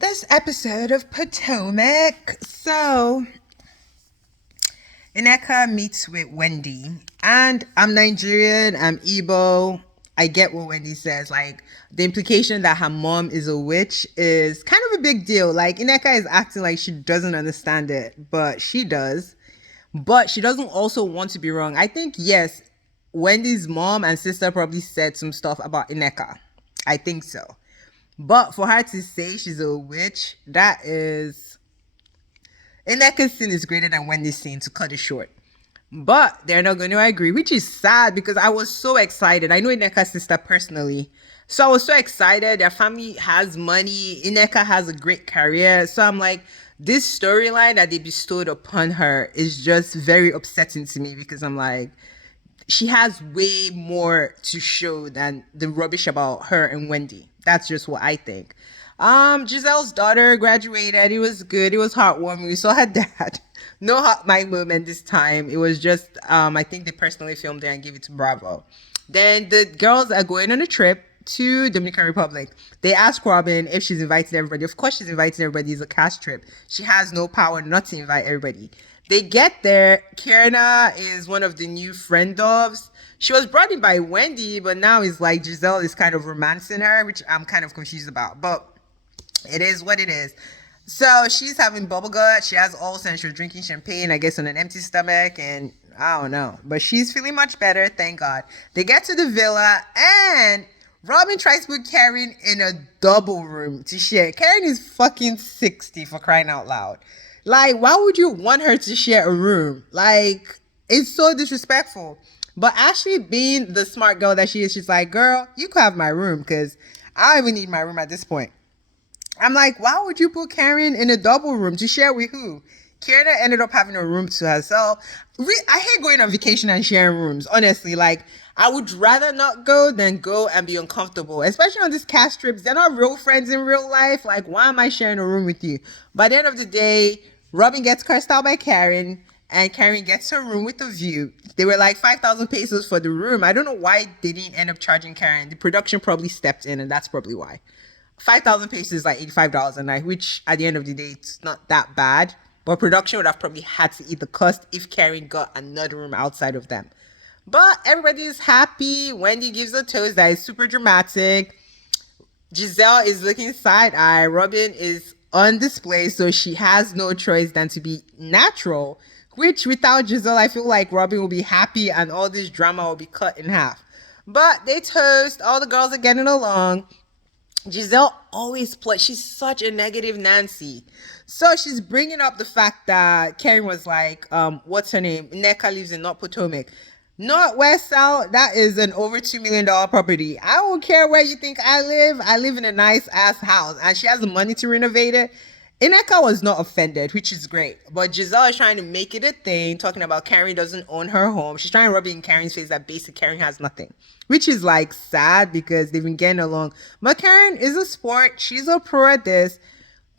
This episode of Potomac. So, Ineka meets with Wendy, and I'm Nigerian, I'm Igbo. I get what Wendy says. Like, the implication that her mom is a witch is kind of a big deal. Like, Ineka is acting like she doesn't understand it, but she does. But she doesn't also want to be wrong. I think, yes, Wendy's mom and sister probably said some stuff about Ineka. I think so. But for her to say she's a witch, that is Ineka's sin is greater than Wendy's sin, to cut it short. But they're not going to agree, which is sad because I was so excited. I know Ineka's sister personally. So I was so excited. Their family has money. Ineka has a great career. So I'm like, this storyline that they bestowed upon her is just very upsetting to me because I'm like, she has way more to show than the rubbish about her and Wendy. That's just what I think. Giselle's daughter graduated. It was good. It was heartwarming. We saw her dad. No hot mic moment this time. It was just I think they personally filmed it and gave it to Bravo. Then the girls are going on a trip to Dominican Republic. They ask Robin if she's invited everybody. Of course she's inviting everybody. It's a cast trip. She has no power not to invite everybody. They get there. Kierna is one of the new friend doves. She was brought in by Wendy, but now it's like Giselle is kind of romancing her, which I'm kind of confused about. But it is what it is. So she's having bubble gut. She has ulcer and she was drinking champagne, I guess, on an empty stomach. And I don't know. But she's feeling much better, thank God. They get to the villa and Robin tries to put Karen in a double room to share. Karen is fucking 60 for crying out loud. Like, why would you want her to share a room? Like, it's so disrespectful. But Ashley, being the smart girl that she is, she's like, girl, you could have my room because I don't even need my room at this point. I'm like, why would you put Karen in a double room to share with who? Karen ended up having a room to herself. I hate going on vacation and sharing rooms, honestly. Like, I would rather not go than go and be uncomfortable, especially on these cast trips. They're not real friends in real life. Like, why am I sharing a room with you? By the end of the day, Robin gets cursed out by Karen, and Karen gets her room with a view. They were like 5,000 pesos for the room. I don't know why they didn't end up charging Karen. The production probably stepped in, and that's probably why. 5,000 pesos is like $85 a night, which at the end of the day, it's not that bad. But production would have probably had to eat the cost if Karen got another room outside of them. But everybody is happy. Wendy gives a toast that is super dramatic. Giselle is looking side eye. Robin is on display, so she has no choice than to be natural. Which without Giselle, I feel like Robin will be happy and all this drama will be cut in half. But they toast. All the girls are getting along. Giselle always plays. She's such a negative Nancy. So she's bringing up the fact that Karen was like, what's her name? Neka lives in North Potomac. Northwest South, that is an over $2 million property. I don't care where you think I live. I live in a nice ass house and she has the money to renovate it. Ineka was not offended, which is great. But Giselle is trying to make it a thing, talking about Karen doesn't own her home. She's trying to rub it in Karen's face that basic Karen has nothing. Which is like sad because they've been getting along. But Karen is a sport. She's a pro at this.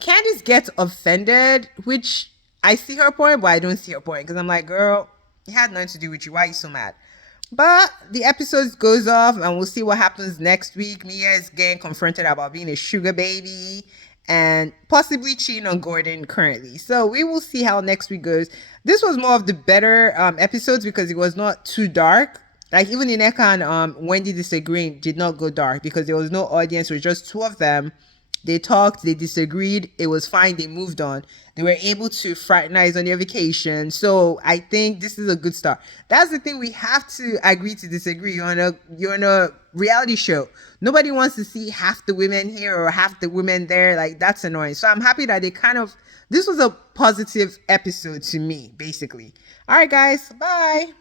Candice gets offended, which I see her point, but I don't see her point. Because I'm like, girl, it had nothing to do with you. Why are you so mad? But the episode goes off and we'll see what happens next week. Mia is getting confronted about being a sugar baby and possibly cheating on Gordon currently. So we will see how next week goes. This was more of the better episodes because it was not too dark. Like even Ineka and Wendy disagreeing did not go dark because there was no audience. It was just two of them. They talked, they disagreed, it was fine, they moved on. They were able to fraternize on their vacation. So I think this is a good start. That's the thing, we have to agree to disagree. You're on a reality show. Nobody wants to see half the women here or half the women there. Like that's annoying. So I'm happy that this was a positive episode to me, basically. All right, guys, bye.